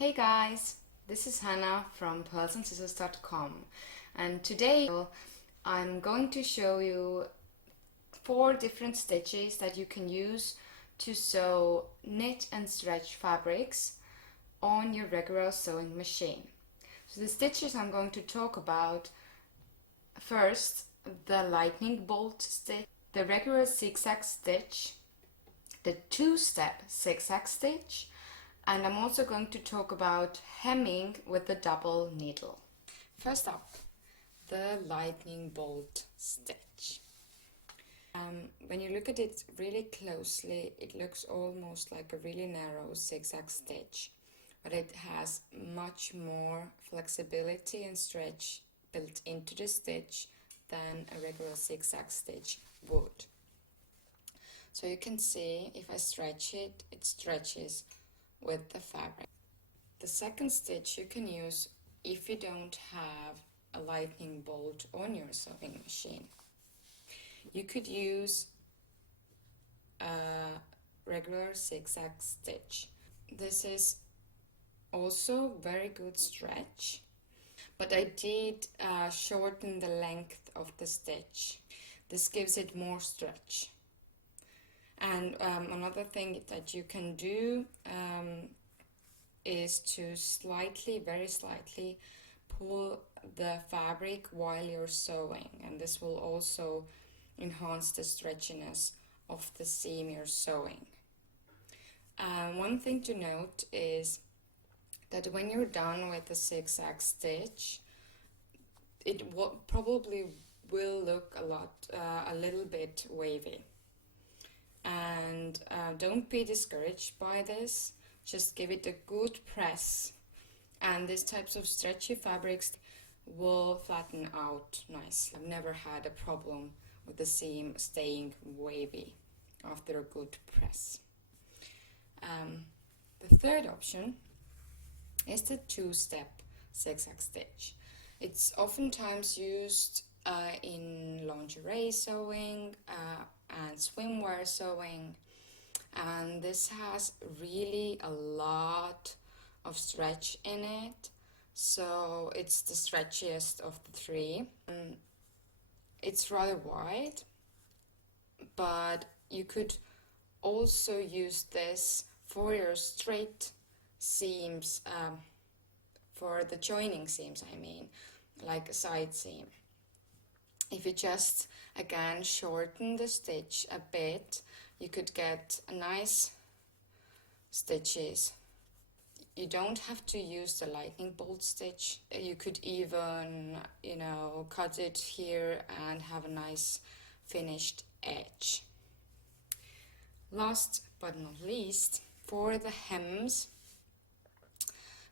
Hey guys, this is Hannah from pearlsandscissors.com, and today I'm going to show you 4 different stitches that you can use to sew knit and stretch fabrics on your regular sewing machine. So the stitches I'm going to talk about: first, the lightning bolt stitch, the regular zigzag stitch, the 2-step zigzag stitch, and I'm also going to talk about hemming with the double needle. First up, the lightning bolt stitch. When you look at it really closely, it looks almost like a really narrow zigzag stitch, but it has much more flexibility and stretch built into the stitch than a regular zigzag stitch would. So you can see if I stretch it, it stretches with the fabric. The second stitch you can use if you don't have a lightning bolt on your sewing machine. You could use a regular zigzag stitch. This is also very good stretch, but I did shorten the length of the stitch. This gives it more stretch. And another thing that you can do is to very slightly pull the fabric while you're sewing, and this will also enhance the stretchiness of the seam you're sewing. One thing to note is that when you're done with the zigzag stitch, it probably will look a little bit wavy. And don't be discouraged by this. Just give it a good press, and these types of stretchy fabrics will flatten out nicely. I've never had a problem with the seam staying wavy after a good press. The third option is the 2-step zigzag stitch. It's oftentimes used in lingerie sewing and swimwear sewing, and this has really a lot of stretch in it, so it's the stretchiest of the 3. It's rather wide, but you could also use this for your straight seams, for the joining seams, like a side seam. If you just again shorten the stitch a bit, you could get nice stitches. You don't have to use the lightning bolt stitch. You could even, cut it here and have a nice finished edge. Last but not least, for the hems,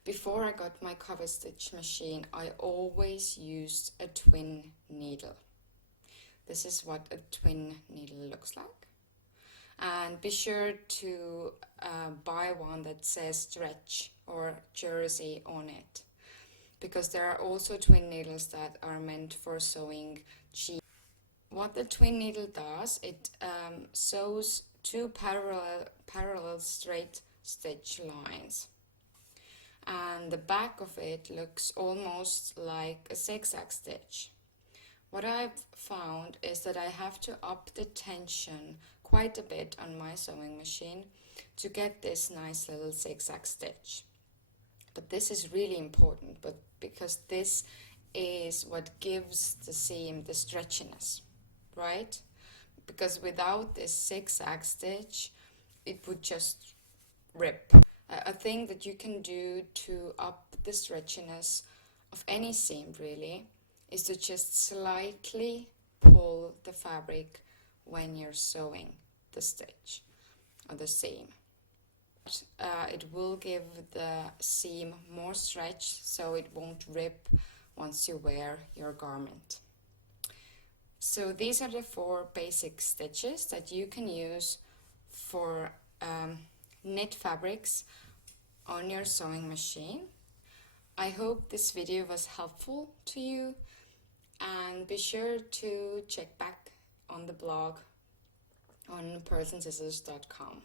before I got my cover stitch machine, I always used a twin needle. This is what a twin needle looks like. And be sure to buy one that says stretch or jersey on it, because there are also twin needles that are meant for sewing jeans. What the twin needle does, it sews 2 parallel straight stitch lines, and the back of it looks almost like a zigzag stitch. What I've found is that I have to up the tension quite a bit on my sewing machine to get this nice little zigzag stitch. But this is really important, because this is what gives the seam the stretchiness, right? Because without this zigzag stitch, it would just rip. A thing that you can do to up the stretchiness of any seam really is to just slightly pull the fabric when you're sewing the stitch or the seam. It will give the seam more stretch, so it won't rip once you wear your garment. So these are the 4 basic stitches that you can use for knit fabrics on your sewing machine. I hope this video was helpful to you, and be sure to check back on the blog on pearlsandscissors.com.